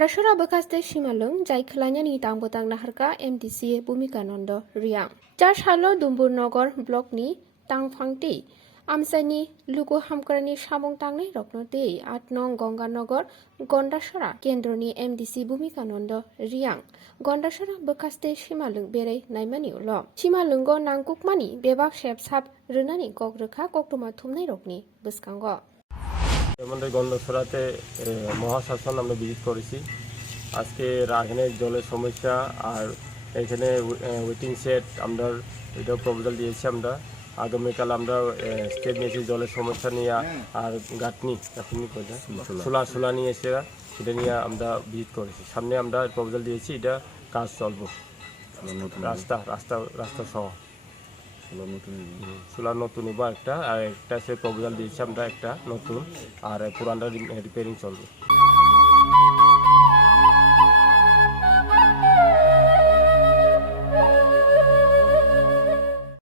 Gandachera Bukhaste Simalwng jai Khulainani Tangbwtang Nahar MDC Bhumika Nandha Reang. Jar Shalo Dumbur Nogor Block ni Tangbwtang Amsani Lugu Hamkrani Samung Tangnai Rokno Dei 8 Nong Ganga Nogor Gandachera Kendroni MDC Bhumika Nandha Reang. Gandachera Bukhaste Simalwng Bere Naimani Ulo. Simalwnggo Nangkukmani Bebak Shep Sap Runani Gogrokha Koktoma Thumnai Rokni Buskango. আমাদের গন্ডাছড়াতে মহাশাসন আমরা visit করেছি। আজকে এখানে জলের সমস্যা আর এখানে waiting shade আমরা এটা প্রপোজাল দিয়েছি। আমরা আগামীকাল আমরা স্টেপ নিয়েছি জলের সমস্যা নিয়ে আর গাঁথনি সোলা নিয়ে এসে এটা নিয়ে আমরা ভিজিট করেছি। সামনে আমরা প্রপোজাল দিয়েছি, এটা কাজ চলবে রাস্তা সহ সোলার নতুন বা একটা আর একটা সে প্রপোজাল দিয়েছি আমরা একটা নতুন আর পুরানটা রিপেয়ারিং চলবে।